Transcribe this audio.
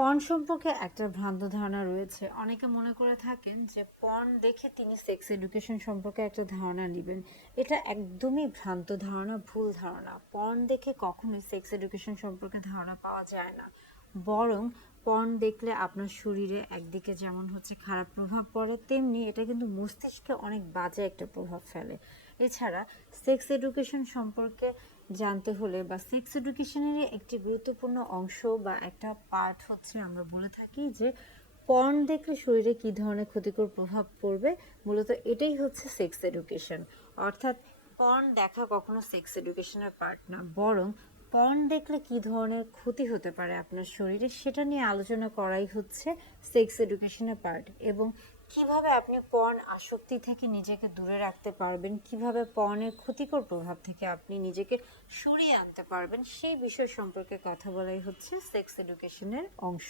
Porn সম্পর্কে একটা ভ্রান্ত ধারণা রয়েছে। অনেকে মনে করে থাকেন যে পর্ন দেখে তিনি সেক্স এডুকেশন সম্পর্কে একটা ধারণা নেবেন। এটা একদমই ভ্রান্ত ধারণা, ভুল ধারণা। পর্ন দেখে কখনোই সেক্স এডুকেশন সম্পর্কে ধারণা পাওয়া যায় না। বরং পর্ন দেখলে আপনার শরীরে একদিকে যেমন হচ্ছে খারাপ প্রভাব পড়ে, তেমনি এটা কিন্তু মস্তিষ্কে অনেক বাজে একটা প্রভাব ফেলে। এছাড়া সেক্স এডুকেশন সম্পর্কে জানতে হলে বা সেক্স এডুকেশনেরই একটি গুরুত্বপূর্ণ অংশ বা একটা পার্ট হচ্ছে, আমরা বলে থাকি যে পর্ন দেখলে শরীরে কী ধরনের ক্ষতিকর প্রভাব পড়বে, মূলত এটাই হচ্ছে সেক্স এডুকেশন। অর্থাৎ পর্ন দেখা কখনো সেক্স এডুকেশনের পার্ট না, বরং পর্ন দেখলে কী ধরনের ক্ষতি হতে পারে আপনার শরীরে সেটা নিয়ে আলোচনা করাই হচ্ছে সেক্স এডুকেশনের পার্ট। এবং কিভাবে আপনি পর্ন আসক্তি থেকে নিজেকে দূরে রাখতে পারবেন, কিভাবে পর্নের ক্ষতিকর প্রভাব থেকে আপনি নিজেকে সরিয়ে আনতে পারবেন, সেই বিষয় সম্পর্কে কথা বলাই হচ্ছে সেক্স এডুকেশনের অংশ।